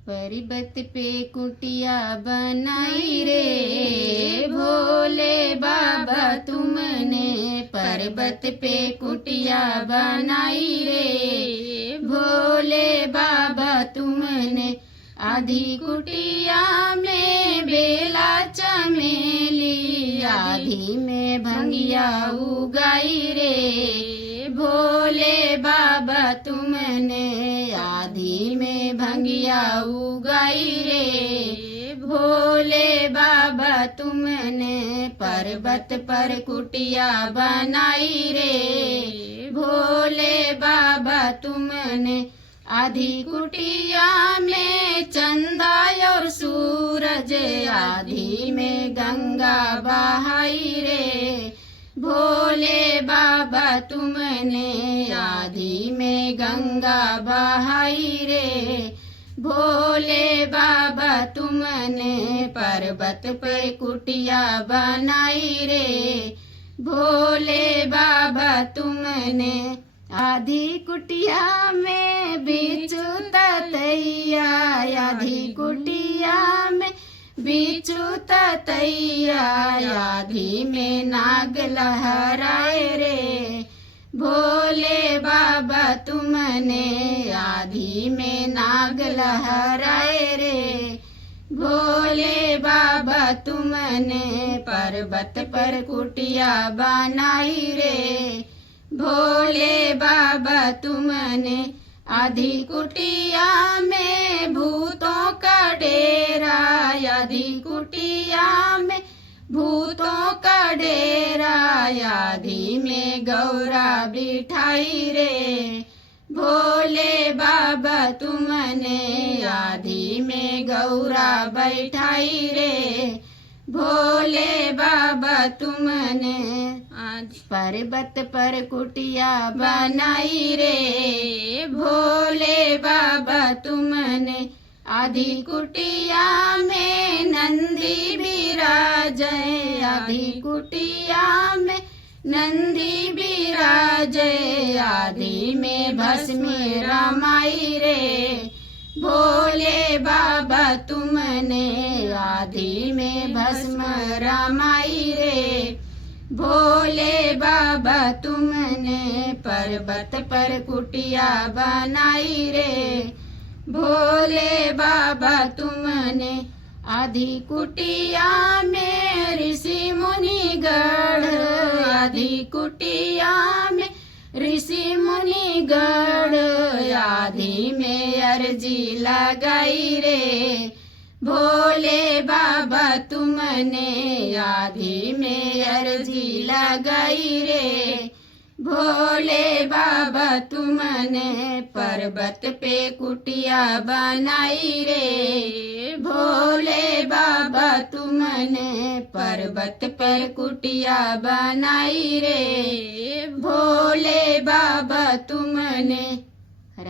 पर्वत पे कुटिया बनाई रे भोले बाबा तुमने, पर्वत पे कुटिया बनाई रे भोले बाबा तुमने। आधी कुटिया में बेला चमेली, आधी में भंगिया उगाई रे भोले बाबा तुमने, आधी में भंगिया उगाई रे भोले बाबा तुमने। पर्वत पर कुटिया बनाई रे भोले बाबा तुमने, आधी कुटिया में चंदा और सूरज, आधी में गंगा बहाई रे भोले बाबा तुमने, आधी में गंगा बहाई रे भोले बाबा तुमने। पर्वत पर कुटिया बनाई रे भोले बाबा तुमने, आधी कुटिया में बिच्छू ततैया, आधी कुटिया में बिच्छू ततैया, आधी में नाग लहराए रे भोले बाबा तुमने, आधी में नाग लहराए रे भोले बाबा तुमने। पर्वत पर कुटिया बनाई रे भोले बाबा तुमने, आधी कुटिया में भूतों का डेरा, आधी कुटिया में भूतों का डेरा, आधी में गौरा बिठाई रे भोले बाबा तुमने, आधी में गौरा बैठाई रे भोले बाबा तुमने। आज पर्वत पर कुटिया बनाई रे भोले बाबा तुमने, आधी कुटिया में नंदी बिराजे, आधी कुटिया में नंदी बिराजे, आधी में भस्म रमाई रे भोले बाबा तुमने, आधी में भस्म रमाई रे भोले बाबा तुमने। पर्वत पर कुटिया बनाई रे भोले बाबा तुमने, आधी कुटिया में ऋषि मुनि गढ़, आधी कुटिया में ऋषि मुनि गढ़, आधी में अर्जी लगाई रे भोले बाबा तुमने, आधी में अर्जी लगाई रे भोले बाबा तुमने। पर्वत पे कुटिया बनाई रे भोले बाबा तुमने, पर्वत पर कुटिया बनाई रे भोले बाबा तुमने।